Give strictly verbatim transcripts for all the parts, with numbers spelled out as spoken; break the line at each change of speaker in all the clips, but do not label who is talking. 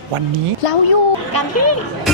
วันนี้
เราอยู่กันที่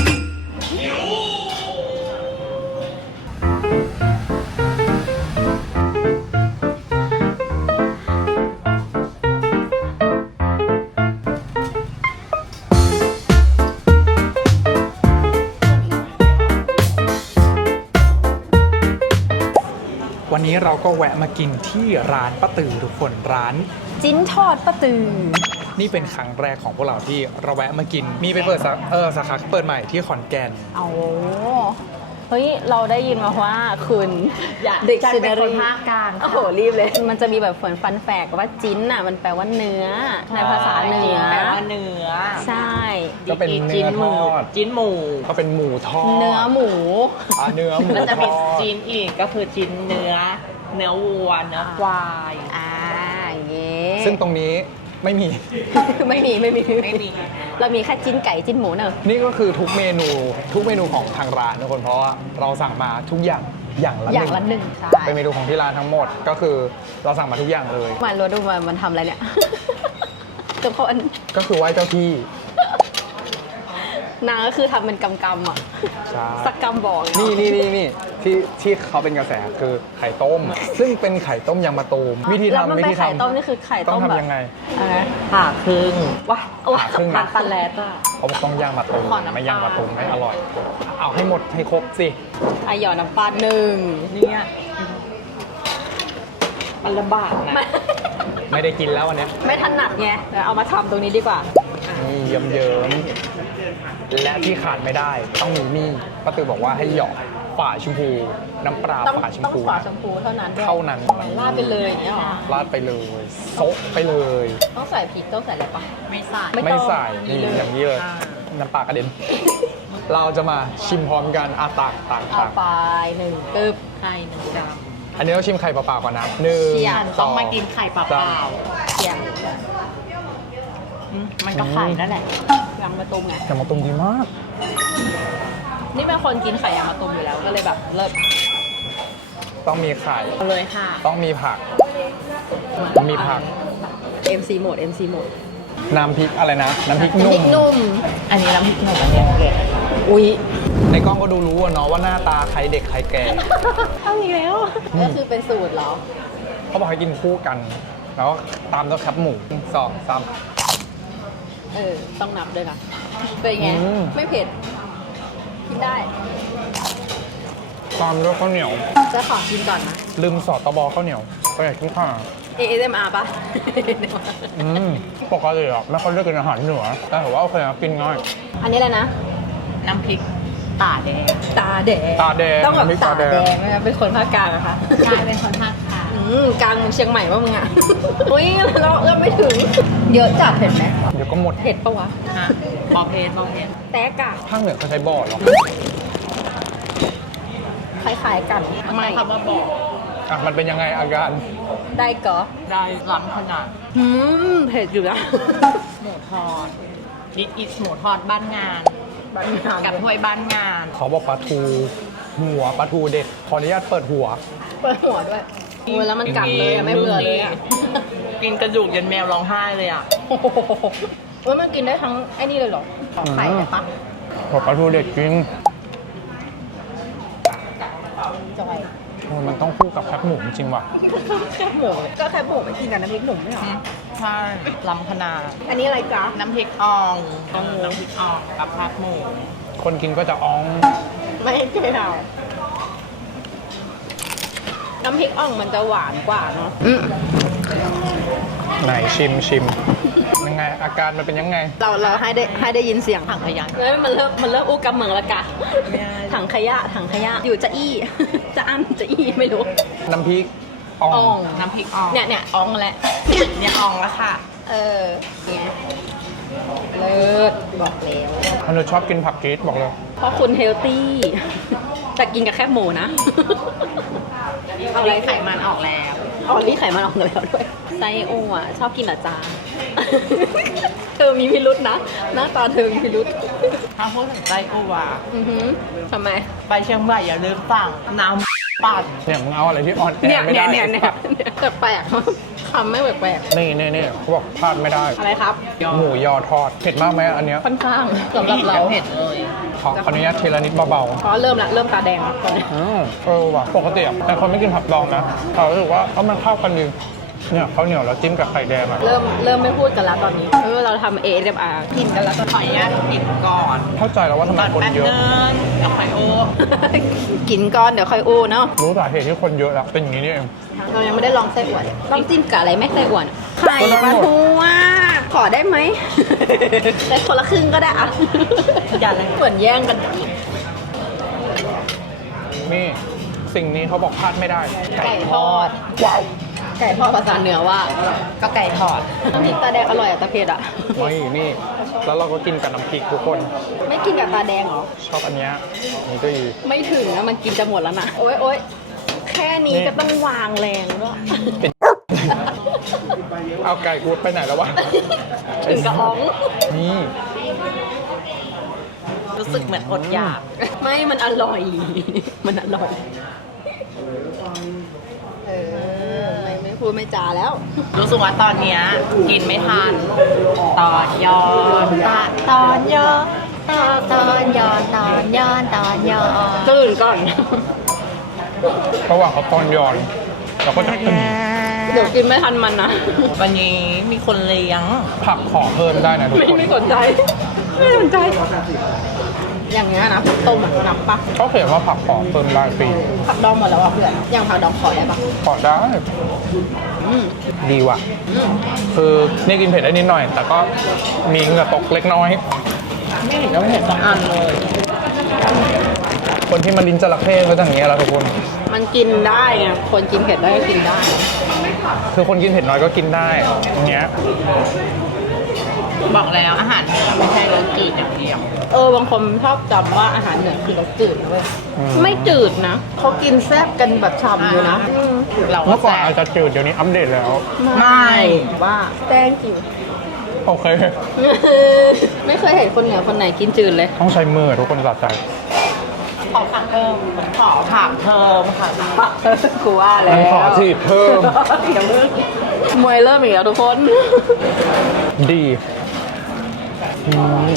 วันนี้เราก็แวะมากินที่ร้านป้าตือทุกคนร้าน
จิ้นทอดป้าตือ
นี่เป็นครั้งแรกของพวกเราที่เราแวะมากินมีไปเปิดสาเออสาขาเปิดใหม่ที่ขอนแก่น
เอาเฮ้ยเราได้ยินมาว่าคุณเด็กซินเนอรี่ภาคกลางโอ้โหรีบเลยมันจะมีแบบฝนฟันแฝกว่าจิ้นอ่ะมันแปลว่าเนื้อในภาษาเหนือ
แปลว่าเนื้อ
ใช่
ก็เป็นเนื้อทอด
จิ้นหมู
ก็เป็นหมูทอด
เนื้อหมู
อ่าเนื้อหมู
มันจะมีจิ้นอีกก็คือจิ้นเนื้อเนื้อวัวเนื้อควาย
อ่าอย่างเงี้ย
ซึ่งตรงนี้ไม่มี
ไม่มีไม่มี
ไม่มี
เรามีแค่จิ้นไก่จิ้นหมูเนอะ
นี่ก็คือทุกเมนูทุกเมนูของทางร้านทุกคนเพราะว่าเราสั่งมาทุกอย่างอย่างละหนึ่ง
อย่างละหนึ่งใช่
เป็นเมนูของที่ร้านทั้งหมดก็คือเราสั่งมาทุกอย่างเลย
มารู้ดูมามันทำอะไรเนี่ยทุกคน
ก็คือไหว้เจ้าที่
นางก็คือทำเป็นกำกำอ่ะสักกำบอก
นี่นี่นี่นี่ที่ที่เขาเป็นกระแสคือไข่ต้มซึ่งเป็นไข่ต้มยางมะตูมวิธีทำวิธีทำ
ไข่ต้มนี่คือไข่ต้ม
ต้องทำยังไง
ผ่าครึ่ง
ว้าว้า
ครึ่ง
ผ่าปันแลตอ่ะ
เขาบอกต้องย่างมะตูมไม่ย่างมะตูมไม่อร่อยเอาให้หมดให้ครบสิ
ไอหยอดน้ำปลาหนึ่ง
เนี่ยมันลำบากนะ
ไม่ได้กินแล้ววันนี้
ไม่ถนัดไงเดี๋ยวเอามาทำตรงนี้ดีกว่า
นี่เยิ้มเยิ้มและที่ขาดไม่ได้ต้องมีมีป้าตือบอกว่าให้หยอดฝาชมพูน้ำปลาฝาชมพู
ต้องฝาชมพูเท่านั้น
เท่านั้น
ราดไปเลยอย่างเงี้ยหรอ
ราดไปเลยโซะไปเลย
ต้องใส่พริกต้องใส่อะไรปะ
ไม่ใส่
ไม่ใส่นี่อย่างนี้เลยน้ำปลากระเด็นเราจะมาชิมพร้อมกันอาตักตักตั
กไปหนึ่งกึบ
ไข่หนึ่งจาน
อันนี้เราชิมไข่เปล่าๆก่อนนะหนึ่ง
ต้องมากินไข่เปล่า
เสี่ยง
มันก็ไข่นั่นแหละ
ยางมะตูมไง
ยางมะตูมดีมาก
นี่เป็นคนกินไข่ยางมะตูมอยู่แล้วก็เลยแบบเลิศ
ต้องมีไข่
เลยค่ะ
ต้องมีผักต้องมีผัก
เอ็ม ซี โหมด เอ็ม ซี โหมด
น้ำพริกอะไรนะน้ำพริกนุ่ม
นุ่ม
อันนี้น้ำพริกหนุ่มอันนี้เด็ก
อุ้ย
ในกล้องก็ดูรู้เนาะว่าหน้าตาใครเด็กใครแก่
เอาอีกแล้วก็คือเป็นสูตรเหรอ
เขาบอกให้กินคู่กันแล้วตามด้วยแคบหมูสองสาม
เออต้องนับด้วยนะเป็นไงไม่เผ็ดกินได้
ตามด้วยข้าวเหนียว
จะขอกินก่อนนะ
ลืมสอดตะบอข้าวเหนียวก็อยากกินข้าว
เอ เอส เอ็ม อาร์ ป่ะ
อืมปกติอ่ะไม่ค่อยเลือกกินอาหารเหนือแต่ถือว่าโอเคนะกินง่าย
อันนี้อะไรนะ
น้ำพริกตาแดง
ตาแดง
ตาแดง
ต้องแบบตาแดงนะเป็นคนภาคกลางอะคะ
ใช่เป็นคนภาคกลาง
อืมกลางเชียงใหม่ป่ะมึงอะอุ้ยเราเอื้อมไม่ถึงเยอะจัดเห็นไหม
เดี๋ยวก็หมด
เผ็ดปะวะ
บอเพสบอเพส
แตกอะ
ภาคเหนือเขาใช้บ่อหรอ
คล้ายๆกัน
ไม่คำว่าบ่อ
อ่ะมันเป็นยังไงอาการ
ได้ก็
ได้ล้ำขนาด
อืมเผ็ดอยู่นะ
หมูทอดดิสอิสหมูทอดบ้านงานกับถ้วยบ้านงาน
เขาบอกปลาทูหัวปลาทูเด็ดขออนุญาตเปิดหัว
เปิดหัวด้วยโอ้ยแล้วมันกัดเลยอะไม่เบื่อเลยอะ
กินกระดูกยันแมวร้องไห้เลยอะ
โอ้ยมันกินได้ทั้งไอ้นี่เลยเหรอขอไข่ได้ปะ
หัวปลาทูเด็ดจริง
จอย
มันต้องคู่กับแคบหมูจริงว่ะ
แคบหมูก็แคบหมูไปกินกับน้ำพริกหนุ่มไม่หรอ
ใช่ล้ำขนาด
อันนี้อะไรจ๊ะ
น้ำพริกอ่องน้ำพริกอ่องกับผักหมู
คนกินก็จะอ่อง
ไม่เคยเอาน้ำพริกอ่องมันจะหวานกว่าเนาะ
ไหนชิมชิมยังไงอาการมันเป็นยังไง
เราเราให้ได้ให้ได้ยินเสียง
ถังขยะ
เฮ้ยมันเริ่มมันเริ่มอู้กำเมืองละกะถังขยะถังขยะอยู่จะอี้จะอั้นจะอี้ไม่รู้
น้ำพริกอ่อง
น้ำพริกอ่อง
เนี่ยเนี่ยอ่องแหละ
เนี่ยอ่องแล้วค่ะ
เออเนี่ยเลิศบอกแล้ว
มันเลยชอบกินผักกีดบอกเลย
เพราะคุณเฮลตี้แต่กินกับแคบหมูนะ
เอาอะไรไขมันออกแล้ว
อ๋อนี่ไขมันออกแล้วด้วยไซโออ่ะชอบกินเหรอจ๊ะเธอมีพิรุษนะหน้าตาเธอมีพิรุษ
ถ้าพูดถึงไซโอว่ะ
อือหือทำไม
ไปเชียงใหม่อย่าลืมสั่งน้ปัด
เนี่ยมึงเอาอะไรที่ออนแอ
เนี่ย
ร์ไม่
เนี่
ได้
ยเนี่ยเนี่ยแปลกๆคำไม่แปลก
นี่นี่นี่เขาบอกพลาดไม่ได้
ๆอะไรครับ
หมูยอทอดเผ็ดมากไหมอันเนี้ย
ค่อนข้างสำหรับเรา
เผ็ดเลย
ขอขออนุญาตทีละนิดเบา
เพราะเริ่มละเริ่มตาแดงแล้วตอนนี้
ๆอืมเออว่ะปกติอะเป็นคนไม่กินผักดองนะแต่รู้สึกว่าเออมันเข้ากันดีเนี่ยข้าวเหนียวแล้วจิ้มกับไข่แดงอะ
เริ่มเริ่มไม่พูดกันแล้วตอนนี้เออเราทำ เอ เอส เอ็ม อาร์
กินกันแล้วจะขออนุญาตกินก่อน
เข้าใจแล้วว่าทำไม
ก่อน
คน
แป๊บ
เย
นึ
อะ
งเอาไข่โอ
กินก้อนเดี๋ยวค่อยอู้เนาะ
รู้สาเหตุที่คนเยอะแล้วเป็นอย่างนี้นี่เอง
เรายังไม่ได้ลองไส้อั่วเลยต้องจิ้มกับอะไรไหม่ไส้อั่วน่ะไข่
ก็ได้
ปลา
หมด
ทูอ่ะขอได้ไหม ได้คนละครึ่งก็ได้อะ
อย่าเลย
เหมือนแย่งกัน
นี่สิ่งนี้เขาบอกพลาดไม่ได้
ไก่ทอด
ว้าว
ไก่ทอดภาษาเหนือว่า
ก็ไก่ทอด
น้ำพริกตาแดงอร่อยอะตาเผ็ดอะ
ไม่นี่ แล้วเราก็กินกับน้ำพริกทุกคน
ไม่กินกับตาแดงเหรอ
ชอบอันเนี้ยนี่ก็ดี
ไม่ถึงนะมันกินจะหมดแล้วนะโอ๊ยโอ๊ยแค่นี้
นี่
ก็ต้องวางแรงด้วย
เป็น เอาไก่กูไปไหนแล้ววะ
ถึงกระอ้อง
นี่
รู้สึกเหมือนอดอยาก
ไม่ มันอร่อย มันอร่อย เออ ไม่ไม่พูดไม่จาแล้ว
รู้สึกว่าตอนเนี้ยกินไม่ทัน ตอนย้อนตาตอนย้อนตาตอนย้อนตอนย้อนตอนย้อน
ตื่นก่อน
ระหว่างเขาตอนย้อนเราก็จะตึง
เดี๋ยวกินไม่ทันมันนะ
วันนี้มีคนเลี้ยง
ผักขอเพิ่มได้นะทุก
ไม่
คน
ไม่สนใจ ไม่สนใจ อย่างเงี้ยนะต้มอะนับปะ
เขาเขียนว่าผักขอเพิ่มได้ฟรี
ผักดองหมดแล้วอ่ะเพื่อนอย่างผักดองขอได้ปะ
ขอได้
อืม
ดีว่ะ
อืม
คือนี่กินเผ็ดได้นิดหน่อย แต่ก็มีเหงื่อตกเล็กน้อย
ไม่เห็นจะเผ็ดสักอันเลย
คนที่มาลิ้นจระเข้ก็จะอย่างเงี้ยแหล้วทุกคน
มันกินได้ไงคนกินเผ็ดได้ก็กินได้
คือคนกินเผ็ดน้อยก็กินได้อย่างเงี้ย
บอกแล้วอาหารเหนือไม่ใช่รสจืดอย่างเดียว
เออบางคนชอบจำว่าอาหารเหนือคือรสจืดนะเว้ย
อืม
ไม่จืดนะเขากินแซ่บกันแบบฉ่ำอยู่นะ
อ่า เราก็
เมื่อก่อน
แซ่
อาจ
บ
จะจืดเดี๋ยวนี้อัปเดตแล้ว
ไม่
ว่าแต้งจิ๋ว
โอเค
ไม่เคยเห็นคนเหนือคนไหนกินจืดเลย
ต้องใช้มือทุกคนสะใจ
ขอผักเพิ่มขอผักเพิ่มค่ะ
กูว่าแล้ว
มันขอทีบเพิ่ม
อย่าเพิ่งมวยเริ่มอีกแล้วทุกคน
ดีอืม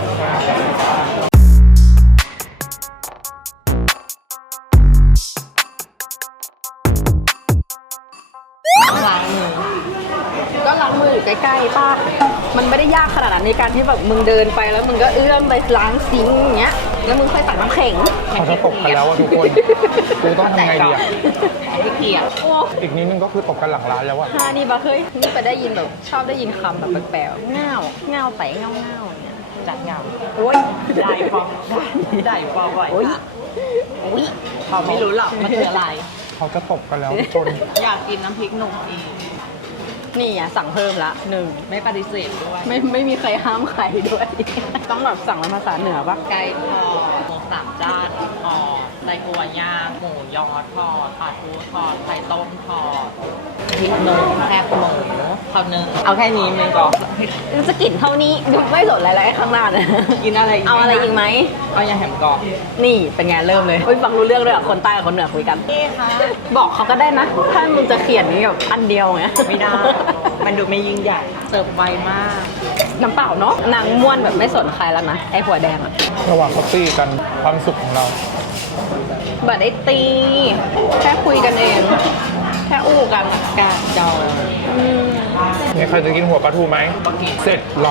ล้างมือ
ก็ล้างมืออยู่ใกล้ๆป้ามันไม่ได้ยากขนาดนั้นในการที่แบบมึงเดินไปแล้วมึงก็เอื้อมไปล้างซิงค์อย่างเงี้ย แล้วมึงค่อยตักน้ำแข็ง
เขาจะตกกันแล้วอะทุกคนกูต้องทำไงดีอะ
พี่เกียรติ
โอ้
อีกนิดนึงก็คือตกกันหลังร้านแล้วอะ
ฮานี่บะเคยนี่ไปได้ยินแบบชอบได้ยินคำแบบแปลกๆเง่าเง่าไต่เง่าเง่าอย่างเงี้ย
จัดเงา
โอ้ย
ได้ฟองได้ฟองไหว
โอ้ยโอ้ย
เขาไม่รู้หรอกมันคืออะไร
เขาจะตกกันแล้วทุกคน
อยากกินน้ำพริกหนุ่มอีก
นี่อ่ะสั่งเพิ่มละหนึ่ง
ไม่ปฏิเสธด้วย
ไม่ไม่มีใครห้ามใครด้วย ต้องแบบสั่งเป็นภาษาเหนือปะ
ไก่ทอดหมูสามจานทอดไส้กัวย่างหมูยอทอดปลาทูทอดไข่ต้มทอดพริกหนุ่มแคบหมูข้าวนึ่งเอาแค่นี้มันก็
จะกลิ่นเท่านี้ดูไม่สนอะไรแล้วไอ้ข้างหน้าเนี่ย
กินอะไรอีก
เอาอะไรอีกไหม
เอาอย่างแหมกรอบ
นี่เป็นไงเริ่มเลยเฮ้ยฟังรู้เรื่องเลยอ่ะคนใต้กับคนเหนือคุยกัน
นี่ค่ะ
บอกเขาก็ได้นะ ถ้ามึงจะเขียนนี้แบบอันเดียวไง
ไม่ได้ มันดูไม่ยิ่งใหญ่ เสิร์ฟไวมาก
น้ำเปล่าเนาะนางม้วนแบบไม่สนใครแล้วนะไอ้หัวแดงอะ
ระหว่างเขาตี้กันความสุขของเรา
บัดได้ตี แค่คุยกันเอง แค่อู้กัน
กาจอ
อืม
มีใครจะกินหัวปลาทูไหม เสร็จเรา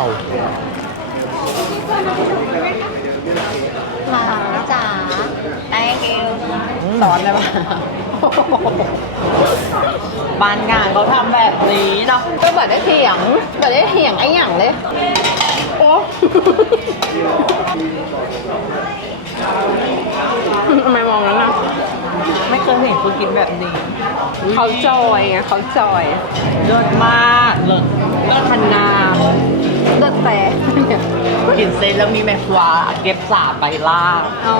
หมาจ๋า thank you
สอนเลยปะ
บ้านงานเขาทำแบบนี้เนาะ
ก็บัดได้เถียงบัดได้เถียงไอ้หยังเลย โอ้ ทำไมมองนั้นนะ
ไม่เคยเห็นคุณกินแบบนี้
เขาจอยไงเขาจอย
เลิศมาก เลิศเลิศพันนา
เลือดแต่
กินเส้นแล้วมีแมงวาเก็บสาบใบล่าง
อ๋อ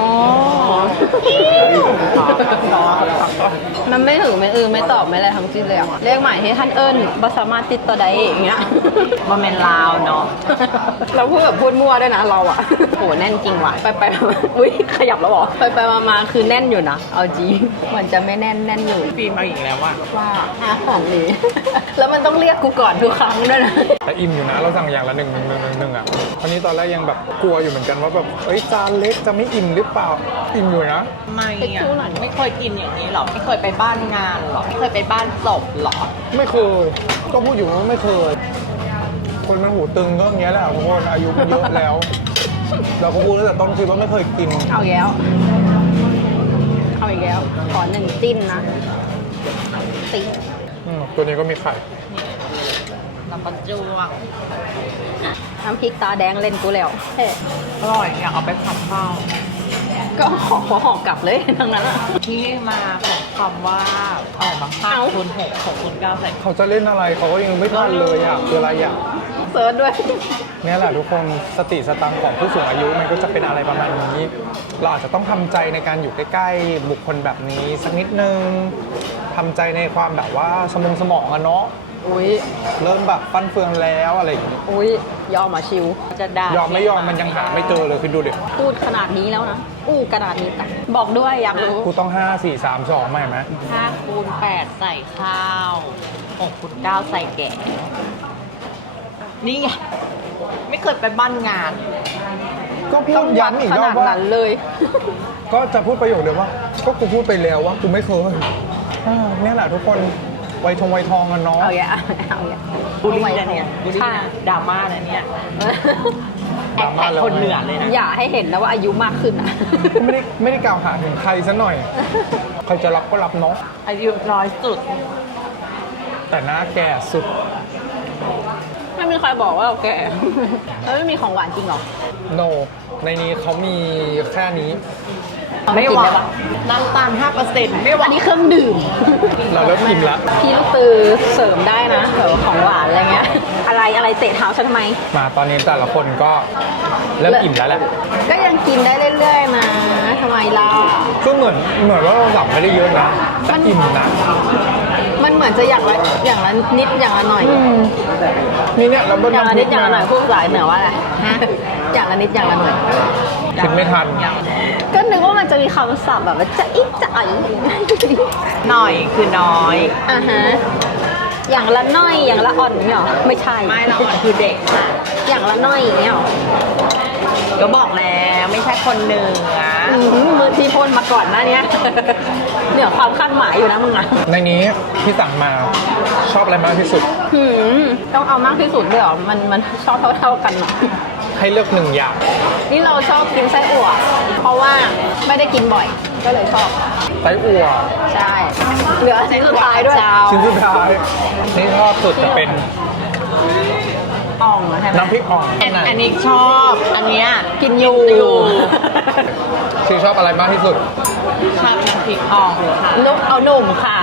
มันไม่ถึงไม่อือไม่ตอบไม่อะไรทั้งสิ้นเลยอะเลขหมายที่ท่านเอิญบ่สามารถติดต่อได้อย่างเงี้ย
มันเป็นลาวเนาะ
เราพูดแบบพูดมั่วด้วยนะเราอะโหแน่นจริงว่ะ ไปไปมาอุ้ยขยับแล้วเหรอ ไปไปมามาคือแน่นอยู่นะ เอาจริงเหมือนจะไม่แน่นแน่นอยู่
ฟิล์มเอาอีกแล้วว่า
ว่าหาของนี้ แล้วมันต้องเรียกกูก่อนทุกครั้งด้วยนะ
แต่อิ่มอยู่นะ เราสั่งอย่างละหนึ่งหนึ่งหนึ่งหนึ่งหนึ่งอ่ะคราวนี้ตอนแรกยังแบบกลัวอยู่เหมือนกันว่าแบบเอ้ยจานเล็กจะไม่อิ่มหรือเปล่า อิ่มอยู่นะ
ไม่
ไป
อะ
คิ้วหน่อย
ไม่เคยกินอย่างนี้หรอ ไม่เคยไปบ้านงานหรอ ไม่เคยไปบ้านศพหรอ
ไม่เคย ก็พูดอยู่ว่าไม่เคย คนมันหูตึงก็อย่างเงี้ยแหละทุกคนอายุมันเยอะแล้ว เราก็พูดตั้งแต่ต้นคลิปว่าไม่เคยกิน
เอาอีกแล้ว เอาอีกแล้ว ขอหนึ่งจิ้มนะติ๊ก
อืมตัวนี้ก็มีไข่
แล้วก็จ้วง
น้ำพริกตาแดงเล่นกูแล้วเฮ้
อร่อยอยากเอาไปผัดข้าว
ก็ขอห่อกลับเลยทั้งนั้นอะ
ที่มาของคำว่าอร่อยมาก
เอ้า
คูณหกหกคูณเก้าใส่
เขาจะเล่นอะไรเขาก็ยังไม่ทันเลยอ่ะคืออะไรอ่ะ
เซิร์ชด้วย
เนี่ยแหละทุกคนสติสตังค์ของผู้สูงอายุมันก็จะเป็นอะไรประมาณนี้ เราอาจจะต้องทำใจในการอยู่ใกล้ๆบุคคลแบบนี้สักนิดนึงทำใจในความแบบว่าสมองสมองอะเนาะ
อุ้ย
เริ่มแบบฟันเฟืองแล้วอะไรอย่างงี้
อุ้ยยอมมาชิว
จะด่าย
อมไม่ยอมมันยังหาไม่เจอเลยคือดูดิ
พูดขนาดนี้แล้วนะ อู้ขนาดนี้แต่บอกด้วยอยากรู้
กูต้องห้าสี่สามสองใหม่ไหม
ห้าคูณแปดใส่ข้าวหกคูณเก้าใส่แกงนี่ไงไม่เคยไปบ้านงาน
ก็พู
ต้
ด
องวัด
ย้ำอีก
ข
รอ
นา
บ
ด
ว่า
นั้นเลย
ก็จะพูดประโยคเดียวว่า ก็กูพูดไปแล้วว่ากูไม่เคยอ่าเนี่ยแหละทุกคนไวทงไวทองกันเนาะ
เอาอย่าเอาอย่า
บุรีนะเนี่ยบุรี
ค่ะ
นะดราม่านะเนี่ย
ดราม่าแล้ว
คนเหนือเลยนะ
อย่าให้เห็นนะว่าอายุมากขึ้นอ่ะ
ไม่ได้ไม่ได้กล่าวหาถึงใครซะหน่อย ใครจะรับก็รับเนาะ
อายุน้อยสุด
แต่หน้าแก่สุด
ไม่มีใครบอกว่าเราแก่ แล้วไม่มีของหวานจริงเหรอ
no ในนี้เขามีแค่นี้
ไม่หวา
กินได้
น
ปะ
น้ำตาลห้าเปอร์เซ็นต์ไม่หวา
อั
น
นนี้เครื่องดื่ม
เราเริ่มอิ่มละ
พี่ลูกตือเสริมได้นะเดี๋ยวของหวานอะไรเงี้ย อะไรอะไรเตะเท้าฉันทำไม
มาตอนนี้แต่ละคนก็เริ่มอิ่มแล้วแหละ
ก็ยังกินได้เรื่อยๆนะทำไมล่ะ
ก็เหมือนเหมือนว่าเราหลับไม่ได้เยอะนะแต่อิ่มนะ
มันเหมือนจะอย่างละอย่างละนิดอย่างละหน่อย
นี่เนี่ยเราเบิ้ล
อย่างละ
น้ำพ
นิ
ริ
ด
ก
อย่าง
มา
ละหน่อยพูดภาษาเหนือว่าอะไรฮะอย่างละนิดอย่างละหน่อย
คิดไม่ทัน
ก็นึกว่ามันจะมีคำศัพท์แบบว่าจะอิจะไอ
หน่อยคือน้อย
อ่าฮะอย่างละน้อยอย่างละอ่อนเนี่ยหรอไม่ใช่
ไม่เราอ่อนคือเด็กค่ะ
อย่างละน้อยอย่างเงี้ยหรอ
ก็บอกแล้วไม่ใช่คนเหนือ
อืมมือที่พ่นมาก่อนหน้าเนี้ย เหนือความคาดหมายอยู่นะมึงอะ
ในนี้ที่สั่งมาชอบอะไรมากที่สุด
หืมต้องเอามากที่สุดด้วยเหรอมันมันชอบเท่าๆกันเหรอ
ให้เลือกหนึ่งอย่าง
นี่เราชอบกินไส้อั่วเพราะว่าไม่ได้กินบ่อย ก็เลยชอบ
ไส้อั่ว
ใช่เหลือชิ้นสุดท้ายด้วย
ชิ้นสุดท้ายนี่ชอบสุดจะเป็น
อ่องอะใช่ไหม
น้ำพริกอ่อง
อันอันนี้ชอบ อันเนี้ย
กินอยู่
อยู่
ชื่อชอบอะไรมากที่สุด
ชอบน้ำพริกอ่องค่ะ
นุกเอาหนุ่มค่ะ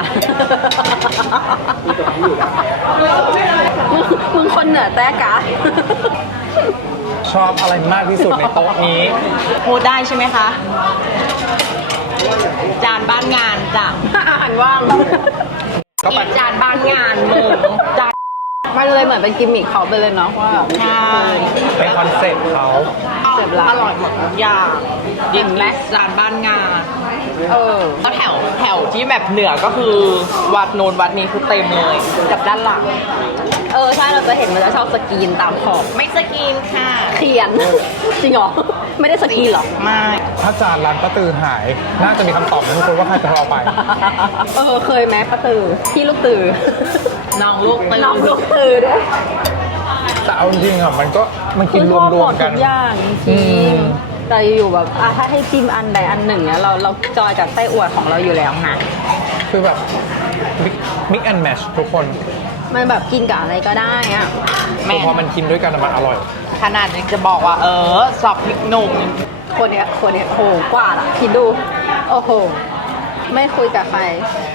มึงมึงคนเหนือแต้กะ
ชอบอะไรมากที่สุดในโต๊ะนี้
พูดได้ใช่ไหมคะ จานบ้านงานจ้ะ
อาหารว่าง
ก็ไป
อีกจานบ้านงานมึงจาน
มันเลยเหมือนเป็นกิมมิคเขาไปเลยเนาะว่าแบบ
ใช่
เป็นคอนเซ็ปต์เขา
อร่อยหมดทุกอย่าง
เห็นไหม
จานบ้านงาน
เออ
แล้วแถวแถวที่แบบเหนือก็คือวัดโนนวัดนี้คือเต็มเลยกับด้านหลัง
เออ ใช่เราจะเห็นมันจะชอบสกรีนตามขอบ
ไม่สกรีนค่ะ
เขียน จริงเหรอ ไม่ได้สกรีนเหรอ
ไม่
ถ้าจานร้านป้าตือหาย น่าจะมีคำตอบนะทุกคนว่าใครจะเอาไป
เออ เคยไหมป้าตือ พี่ลูกตือ
น้องลูกตื่น
น้องลูกตือด้วย
แต่เอาจริงๆอ่ะมันก็มันกินร
คือชอบห
ว
ม
ม
ด
ๆกั
ทุ
น
กอย่างจ
อื
ริง
ม
แต่อยู่แบบอ่ะถ้าให้จิ้มอันใดอันหนึ่งเนี้ยเราเราจอยกับไส้อั่วของเราอยู่แล้วนะ
คือแบบ mix and match ทุกคน
มันแบบกินกับอะไรก็ได้อ่ะ
แม่
พอมันกินด้วยกันอะมันอร่อย
ขนาดนี้จะบอกว่า เออสอบพริกหนุ่ม
คนเนี้ยคนเนี้ยโหกว่าล่ะคิดดู โอ้โห ไม่คุยกับใคร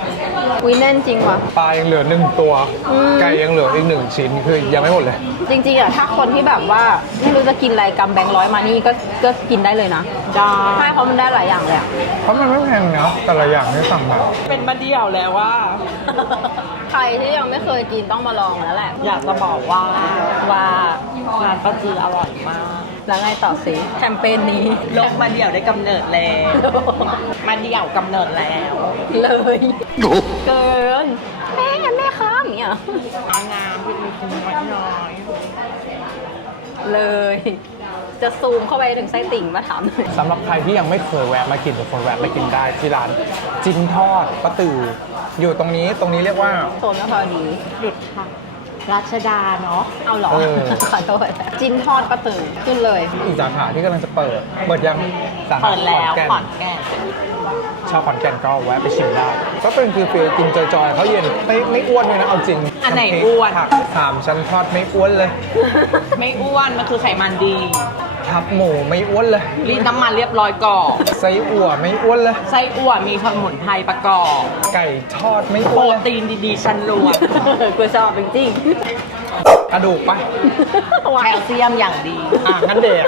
วิแน่นจริงว่ะ
ปลายังเหลือหนึ่งตัว
อืม
ไก่ยังเหลืออีกหนึ่งชิ้นคือยังไม่หมดเลย
จริงๆอะถ้าคนที่แบบว่าไม่รู้จะกินอะไรกำแบงค์ร้อยมานี่ก็ก็กินได้เลยนะได้ใช่เพราะมันได้หลายอย่างเลยอะ
เพราะมันไม่แพงนะแต่ละอย่างที่สั่งมา
เป็นมาเดี่ยวแล้วว่า
ใครที่ยังไม่เคยกินต้องมาลองแล้วแหละ
อยากจะบอกว่า
ว่า
ร้านป้าจืออร่อยมาก
แล้วไงต่อสิแคมเปญนี้
โลกมาเดี่ยวได้กำเนิดแล้วมาเดี่ยวกำเนิดแล้ว
เลยเกินแม่แม่ค้าอย่างเงี้ย
งามพี่มีคุณน้อยน้อย
เลย จะซูมเข้าไปถึงไส้ติ่งมาถามหน่อย
สำหรับใครที่ยังไม่เคยแวะมากินทุกคนแวะมากินได้ที่ร้านจินทอดป้าตือ อยู่ตรงนี้ตรงนี้เรียกว่า
โซนนครดี
หยุดค่ะรัชดาเนาะ
เอาเหรอ
เออ
ขอโทษจินทอดประตือขึ้นเลย
อีกสาขาที่กำลังจะเปิด เปิดยังสาขา
เปิดแล้ว
ขอนแก่น
ขอนแก่น
ชาวขอนแก่นก็แวะไปชิมได้ ก็เป็นคือฟิลกินจอยๆเขาเย็นไม่ไม่อ้วนเลยนะเอาจริง
อันไหนอ้วน
ผักสามชั้นทอดไม่อ้วนเลย
ไม่อ้วนมันคือไขมันดี
ทับหมูไม่อ้วนเลย
รีดน้ำมันเรียบร้อยก่อน
ไส้อั่วไม่อ้วนเลย
ไส้อั่วมีสมุนไพรประกอบ
ไก่ทอดไม่
โป
อ้
ร
วนเลย
ตีนดีๆ ชั้นรวม
กูชอบจริง
กระดูกปะ
ๆว้า
แคลเซียมอย่างดี
อ่ะงั้นเด็ก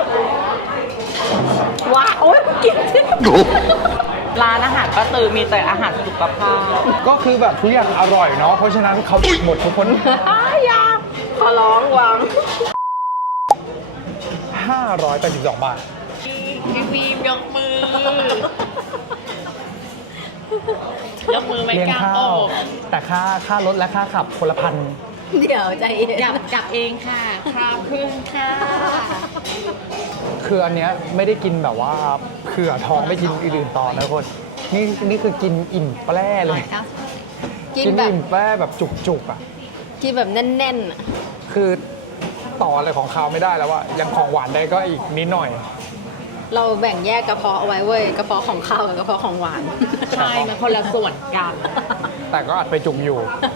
ว้าโอ๊ยกินสิ
ร้านอาหารป้าตือมีแต่อาหารสุขภาพ
ก็คือแบบทุกอย่างอร่อยเนาะเพราะฉะนั้นเขาหมดทุกคน
อ้ายอยาขอร้องวาง
ห้าร้อยแปดสิบสองบาท
พี่ฟิล์มยกมือ ยกมือไม่
เลี้ยง
กล้า
ข้า
โอ
ว
ก
แต่ค่าค่ารถและค่าขับคนละพัน
เดี๋ยวใจเย็น
กลับกลับเองค่ะคราวครึ่งค่ะ
คืออันเนี้ยไม่ได้กินแบบว่าเผื่อท้องไม่กินอื่นๆต่อนะทุกคน นี่นี่คือกินอิ่มแปร่เลย
กิน
กิน
แบบ
อิ่มแปร่แบบจุกๆอ่ะ
กินแบบแน่นๆอะ
คือต่ออะไรของเขาวไม่ได้แล้วว่ายังของหวานได้ก็อีกนิดหน่อย
เราแบ่งแยกกระเพาะเอาไว้เว้ยกระเพาะของข้าวกับกระเพาะของหวาน
ใช่ มันคนละส่วนกัน
แต่ก็อาจไปจุ่มอยู่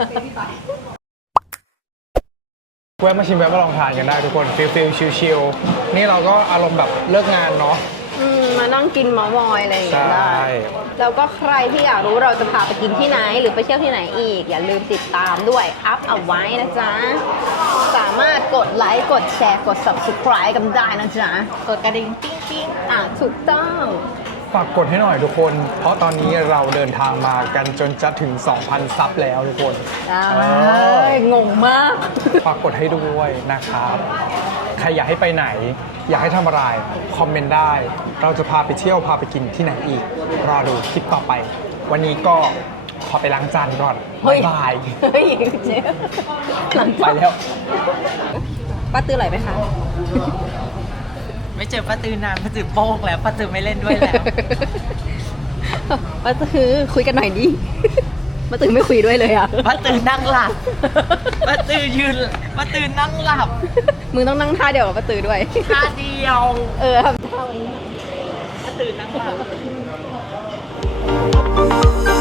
แวะมาชิมแวะมาลองทานกันได้ทุกคนฟิลฟิลชิลๆนี่เราก็อารมณ์แบบเลิกงานเนาะ
อืมมานั่งกินเมามอยอะไรอย่างเงี้ย
ใช่
ได้แล้วก็ใครที่อยากรู้เราจะพาไปกินที่ไหน หรือไปเที่ยวที่ไหนอีก อย่าลืมติดตามด้วยอัพเอาไว้นะจ๊ะ สามารถกดไลค์กดแชร์กด subscribe กันได้นะจ๊ะ
กดกระดิ่งปิ๊งปิ๊ง
อ่ะถูกต้อง
ฝากกดให้หน่อยทุกคน เพราะตอนนี้เราเดินทางมากันจนจะถึง สองพัน ซับแล้วทุกคน
ได้
เออ
งงมาก
ฝากกดให้ด้วยนะครับ ใครอยากให้ไปไหน อยากให้ทำอะไร คอมเมนต์ได้ เราจะพาไปเที่ยวพาไปกินที่ไหนอีก รอดูคลิปต่อไป วันนี้ก็ขอไปล้างจานก่อน
เฮ้
บ๊าย ยบาย
เฮ้ยเจ๊หลัง
ไปแล้ว
ป้าตื้อไหลไหมคะ
ไม่เจอป้าตือนานป้าตือโป้งแล้วป้าตือไม่เล่นด้วยแล้ว
ป้าตื้อคุยกันหน่อยดิป้าตื้อไม่คุยด้วยเลยอ่ะ
ป้าตือนั่งหลับป้าตือยืนป้าตือนั่งหลับ
มึงต้องนั่งท่าเดียวกับป้าตื้อด้วย
ท่าเดียว
เออทำท่านี้
ป้าตือนั่งหลับ